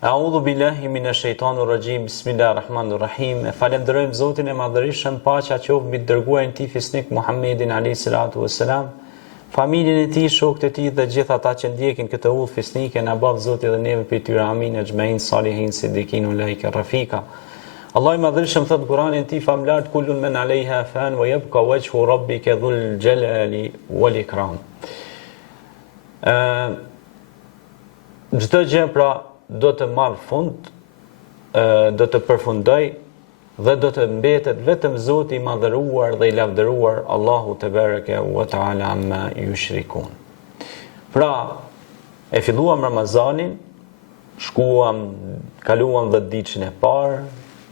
A'udhu billahi minash shaitanir rajim. Bismillahirrahmanirrahim. Falenderojmë Zotin e Madhërisëm, paqja qoftë mbi dërguarin e tij fisnik Muhammedin alayhi salatu wassalam, familjen e tij, shokët e tij dhe gjithë ata që ndjekin këtë udhë fisnike. Na bëv Zoti dhe neve prej tyre, amin, xhmein salihin sidikin ulaika rafika. Allah i Madhërisëm thot Kur'anin e tij famlar, kullun men alayha fan wa yabqa wajhu rabbika dhul jalali wal ikram. Çdo gjë pra do të marrë fund, do të përfundoj dhe do të mbetet vetëm Zoti i madhëruar dhe i lavdëruar, Allahu te bareke wa taala amma yushrikun. Pra, e filluam Ramazanin, kaluam 10 ditën e parë,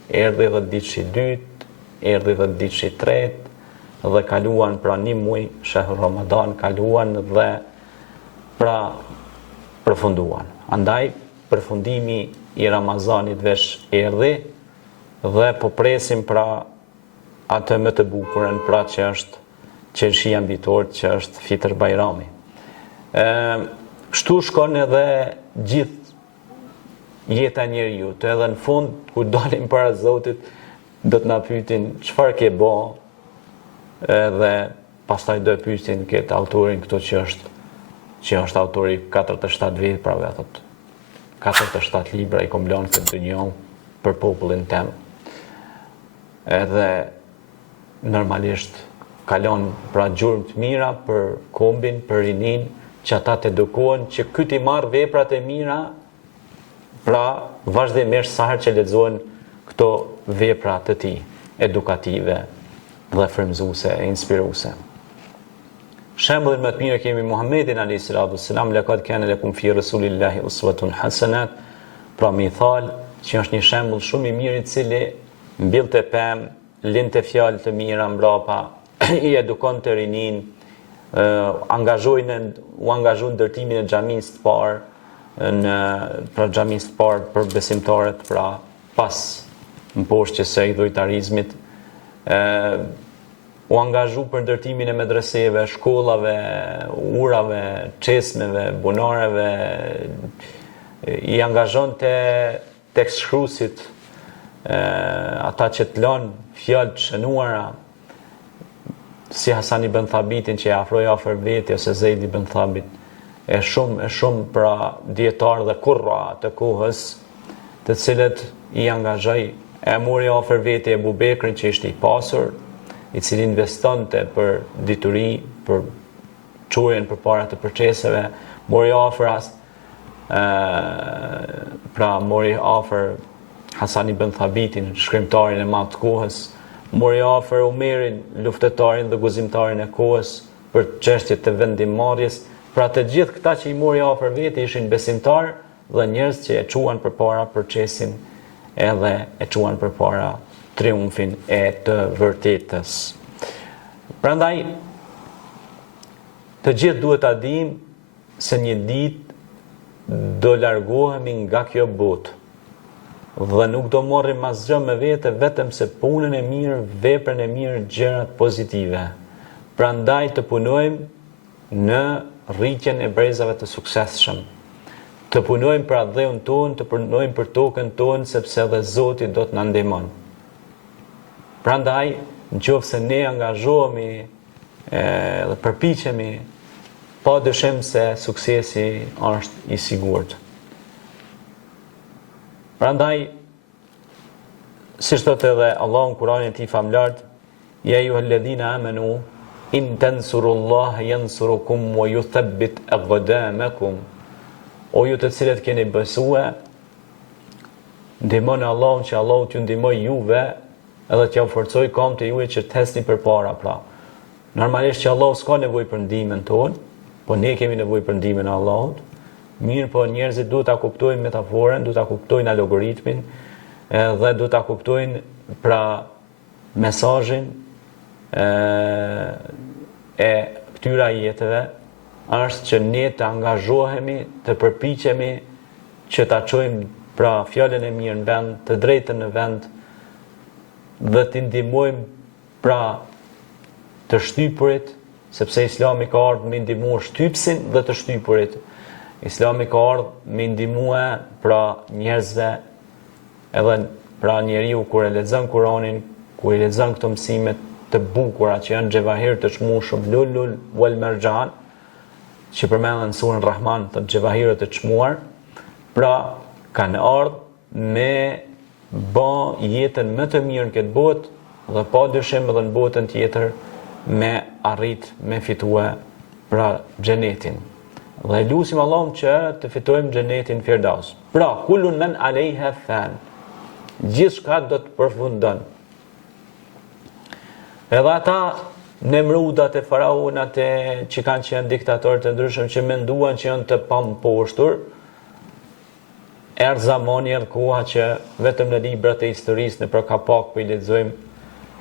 erdhi 10 ditën e dytë, erdhi 10 ditën e tretë dhe kaluan pra 1 muaj shahr Ramadan kaluan dhe pra përfunduan. Andaj përfundimi i Ramazanit vesh erdhi dhe po presim pra atë më të bukurën, pra që është qelshia mbitor, që është Fitr Bajrami. Kështu shkon edhe gjithë jeta e njeriu, të edhe në fund kur dalim para Zotit do të na pyetin çfarë ke bë, edhe pastaj do e pyetin këtë autorin këto që është autori 47 veprave, thotë 47 libra i kom lënë këtë dynjën për popullin tem. Edhe normalisht kalon pra gjurmë të mira për kombin, për rinin, që ata të edukohen, që ky t'i marrë veprat e mira, pra vazhdimisht sa herë që lexohen këto vepra të tij, edukative dhe frymëzuese, inspiruese. Shembullin më të mirë kemi Muhammedin alayhi salatu wassalam, laqad kana lakum fi rasulillahi uswatun hasanat, pra mithal që është një shembull shumë i mirë i cili mbillte pemë, linte fjalë të mira mbrapa, i edukon të rinin, u angazhoi në ndërtimin e xhamisë të parë, pra xhamisë të parë për besimtarët, pra pas mposhtjes së idhujtarizmit, u angazhu për ndërtimin e medreseve, shkollave, urave, çesmeve, bunareve, i angazhon tek shkruesit, ata që të lën fjalë të shënuara, si Hasan ibn Thabitin që e afroi afër veti, ose Zeid ibn Thabit, e shumë pra dietar dhe kurra të kohës, të cilët i angazhoi, e mori afër veti Ebu Bekrin që ishte i pasur, i cili investonte për dituri, për çujen përpara të përçeseve, mori afër Hasan ibn Thabitin, shkrimtarin e madh të kohës, mori afër Umerin, luftetarin dhe guzimtarin e kohës për çështjet të vendimmarrjes. Pra të gjithë këta që i mori afër veti ishin besimtar dhe njerëz që e çuan përpara përçesin, edhe e çuan përpara triumfin e të vërtetës. Prandaj, të gjithë duhet ta dimë se një ditë do largohemi nga kjo botë dhe nuk do morrim asgjë me vete vetëm se punën e mirë, veprën e mirë, gjërat pozitive. Prandaj të punojmë në rritjen e brezave të suksesshëm. Të punojmë për atë dheun tonë, të punojmë për tokën tonë, sepse edhe Zoti do të na ndihmon. Prandaj, nëse ne angazhohemi dhe përpiqemi, pa dyshim se suksesi është i sigurt. Prandaj, siç thotë edhe Allahu në Kur'anin e tij famlart, ya ayyuhalladhina amanu in tansurullaha yansurukum wa yuthabbit aqdamakum. O ju të cilët keni besuar, ndihmoni Allahun që Allahu t'ju ndihmoj juve, edhe t'ja forcoj këmbët e juaj që të hesni përpara, pra. Normalisht që Allahu s'ka nevojë për ndihmën tonë, po ne kemi nevojë për ndihmën e Allahut. Mirë, po njerëzit duhet ta kuptojnë metaforën, duhet ta kuptojnë algoritmin, dhe duhet ta kuptojnë pra mesazhin e këtyra jetëve, është që ne të angazhohemi, të përpiqemi që ta çojmë pra fjalën e mirë në vend, të drejtën në vend, dhe të ndihmojmë pra të shtypurit, sepse Islami ka ardhur me ndihmu shtypsin dhe të shtypurit. Islami ka ardhur me ndihmue pra njerëzve, edhe pra njeriu kur e lexon Kur'anin, kur i lexon këto mësime të bukura që janë xhevahir të çmuar, lulul wal marjan, që përmenden në surën Rahman, të xhevahirët të çmuar, pra kanë ardhur me bë jetën më të mirë në këtë botë dhe pa dyshim edhe në botën tjetër me arrit, me fitue pra xhenetin. Dhe lutim Allahun që të fitojmë xhenetin Firdaus. Pra, kullun men alejha fan. Gjithçka do të përfundon. Edhe ata Nemrudat e faraonat që kanë qenë diktatorë të ndryshëm që menduan që janë të pamposhtur, erdhë zamani, erdhë koha që vetëm në librat e historisë në përkapak po I lexojmë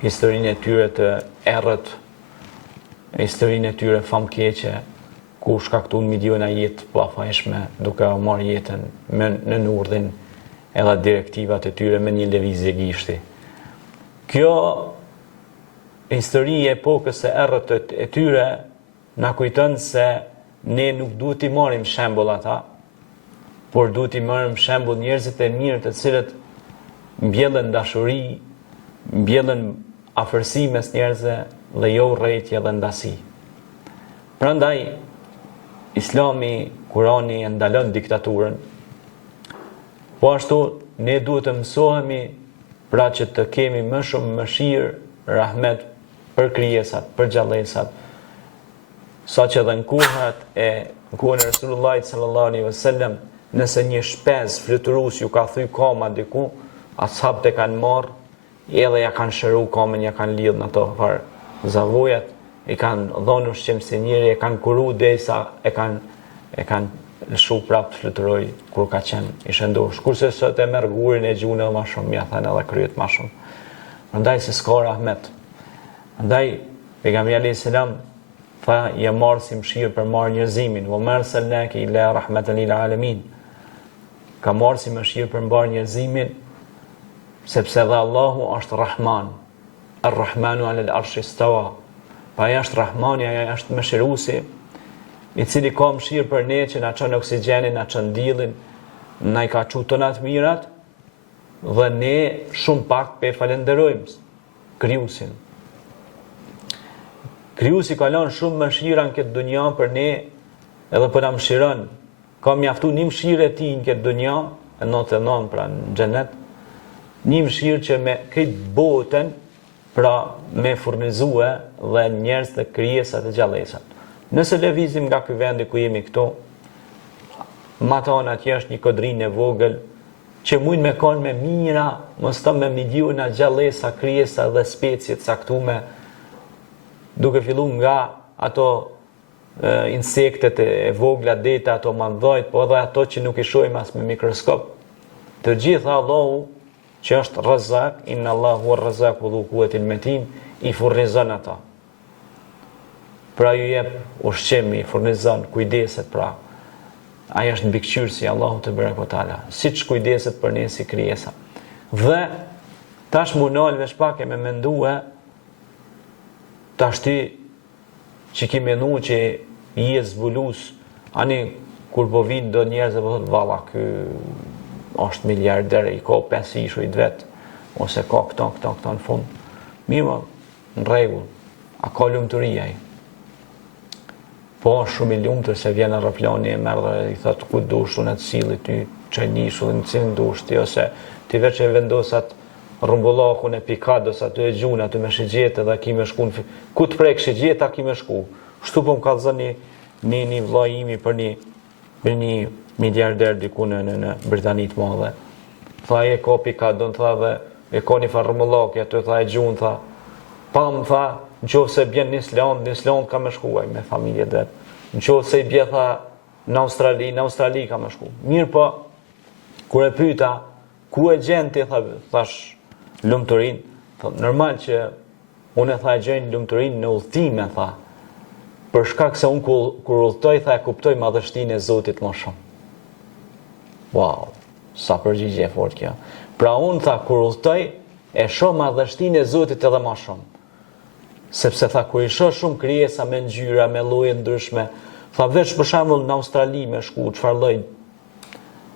historinë e tyre të errët, historinë e tyre famkeqe, ku shkaktuan miliona jetë pafajshme duke u marrë jetën në urdhrin edhe direktivat e tyre me një lëvizje gishti. Kjo histori e epokës së errët e tyre na kujton se ne nuk duhet I marrim shembull ata, por duhet I marrim shembull njerëzit e mirë të cilët mbjellën dashuri, mbjellën afërsi mes njerëzve dhe jo urrëtie dhe ndasi. Prandaj Islami, Kurani e ndalon diktaturën. Po ashtu ne duhet të mësohemi pra që të kemi më shumë mëshirë, rahmet për krijesat, për gjallësat, saqë edhe në kohën e Resulullahit sallallahu alaihi wasallam, nëse një shpez fluturues ju ka thyr koma diku, ashabët e kanë marrë, edhe ja kanë shëru komën, ja kanë lidhë në ato far zavojat, I kanë dhënë ushqim si njëri, e kanë kuru derisa e kanë lëshu prapë të fluturoj kur ka qenë I shëndosh. Kurse sot e merr gurin e gjunë edhe më shumë, ja thanë edhe kryet më shumë. Prandaj se s'ka rahmet. Prandaj pejgamberi alayhis salam tha ja marr si mëshirë për marr njerëzimin, wa ma arsalnaka illa rahmatan lil alamin. Ka marr si mëshirë për mbar njerëzimin, sepse dhe Allahu është Rahman. Ar-Rahmanu ala al-arshi istawa. Pa ajo është Rahmani, ajo është mëshiruesi, I cili ka mëshirë për ne që na çon oksigjenin, na çon diellin, na I ka çu tonat mirat, dhe ne shumë pak pe falenderojmë Krijuesin. Krijuesi ka lënë shumë mëshira në këtë dunja për ne, edhe po na mëshiron. Ka mjaftu një mëshirë e Tij në këtë dunja, e 99 pra në xhenet, një mëshirë që me këtë botën pra me furnizue dhe njerëz të krijesat e gjallësat. Nëse lëvizim nga ky vendi ku jemi këtu, matana atje është një kodrinë e vogël që mund me kanë me mira, mos të me miliona gjallësa, krijesa dhe specie të caktuara, duke filluar nga ato insektet e vogla dete, ato mandhojt, po edhe ato që nuk I shohim as me mikroskop. Të gjitha Allahu që është Razzaq, inna Allahu ar-Razzaqu dhu quwwatil matin, I furnizon ata. Pra ju jep ushqim, I furnizon, kujdeset pra. Ai është mbikëqyrësi Allahu te barekutaala, siç kujdeset për ne si krijesa. Dhe tash munal vesh pak e me mendue tash ti që ki menu që I e zbulus, ani kur po vinë do njerëz e po thot valla ky është miliarder, I ka 5 ishujt vet, ose ka këto në fund. Mirë, në rregull, a ka lumturi ai? Po shumë I lumtur se vjen aeroplani e merr dhe I thot ku dush unë të silli ty çajnishullin në cilin dush ti, ose ti veç e vendosat rrumbullakun e pikados aty e gjuna aty me shigjet edhe ki me shku ku të prek shigjeta ki me shku. Kështu po më kallzon një vllai imi për një miliarder diku në Britani të Madhe. Tha e ka pikadon, tha dhe e ka një farë rrumbullaki aty, tha e gjun, tha pam, tha nëse bjen në Island ka me shkuaj me familjet vet. Nëse I bje tha në Australi ka me shku. Mirë po, kur e pyeta ku e gjen ti, thash lumturin, normal që unë tha e gjen lumturin në udhëtime, tha. Për shkak se unë kur udhtoj, tha e kuptoj madhështinë e Zotit më shumë. Wow, sa përgjigje e fortë kjo. Pra unë tha kur udhtoj e shoh madhështinë e Zotit edhe më shumë. Sepse tha kur I shoh shumë krijesa me ngjyra, me lloje ndryshme, Tha veç për shembull në Australi me shku çfarë lloj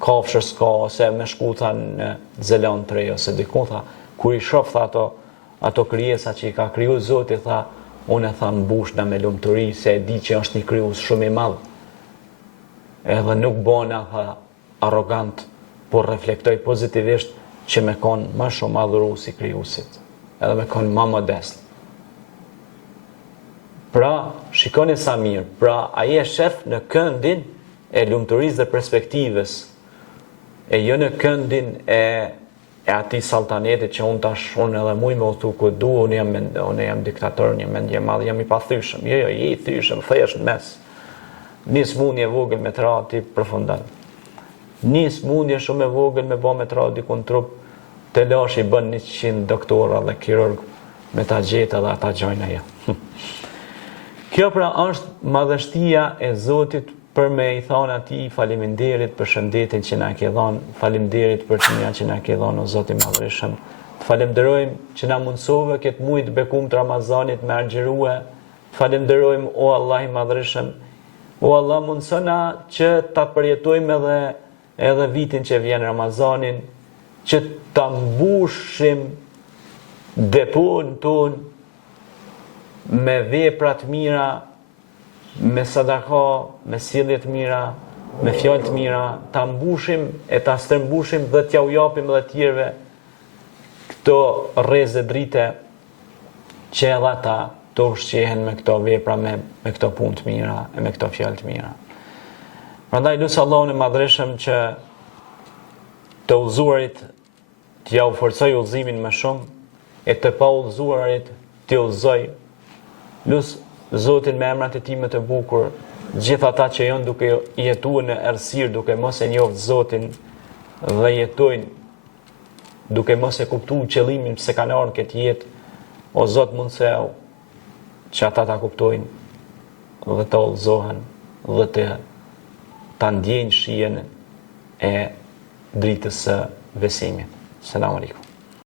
kafshës ka, ose me shku tha në Zeland të Re ose diku, tha kur i shoh tha ato krijesa që i ka kriju Zoti, tha unë tha mbushna me lumturi se e di që është një krijues shumë i madh. Edhe nuk bona tha arrogant, por reflektoj pozitivisht që me konë më shumë madhurues i krijuesit, edhe me konë më modest. Pra, shikoni sa mirë, pra ai e shef në këndin e lumturisë dhe perspektivës, e jo në këndin e atij saltanetit që unë edhe muj me u thu ku du, unë jam diktator, një mendje madh, jam i pathyeshëm. Jo, i thyeshëm, thesh në mes. Një smundje vogël me të ra, ti përfundon. Një smundje shumë e vogël me bë me të ra diku në trup, të lash i bën 100 doktora dhe kirurg me ta gjetë edhe ata gjojnë ajo. Kjo pra është madhështia e Zotit për me i thonë atij faleminderit për shëndetin që na ke dhënë, faleminderit për çmia që na ke dhënë o Zoti i Madhërisëm. Të falenderojmë që na mundsove këtë muaj të bekum të Ramazanit me argjerue. Falenderojmë o Allah i Madhërisëm. O Allah mundsona që ta përjetojmë edhe vitin që vjen Ramazanin, që ta mbushim depon ton me vepra të mira, me sadaka, me sjellje të mira, me fjalë të mira, ta mbushim e ta stërmbushim dhe t'ja u japim edhe tjerëve këto rreze drite që edhe ata të ushqehen me këto vepra, me këto punë të mira e me këto fjalë të mira. Prandaj lut Allahun e Madhreshëm që të udhëzuarit t'ja u forcoj udhëzimin më shumë e të pa udhëzuarit t'i udhëzoj. Lut Zotin me emrat e tij më të bukur, gjithë ata që janë duke jetuar në errësirë, duke mos e njohur Zotin dhe jetojnë duke mos e kuptuar qëllimin pse kanë ardhur këtë jetë, o Zot mundseu që ata ta kuptojnë dhe të udhëzohen dhe ta ndjejnë shijen e dritës së besimit. Selam aleikum.